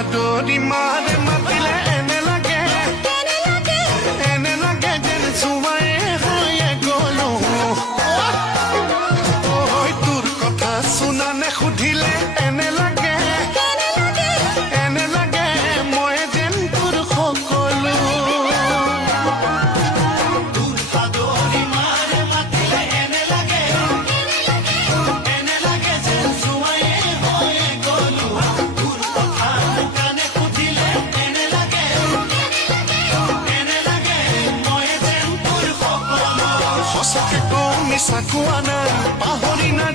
সাদৰি মাৰে মাতিলে এনে লাগে যেন চুমায়ে হৈয়ে গলো তোৰ কথা শুনা নে সুধিলে এনে লাগে মই যেন তোৰ সকলো তোৰ সাদৰি মাৰে মাতিলে এনে লাগে যেন চুমায়ে হৈয়ে গলো তোৰ কথা কানে সুধিলে এনে লাগে মই যেন তোৰ সকলো সঁচাকে কওঁ মিছা কোৱা নাই পাহৰি না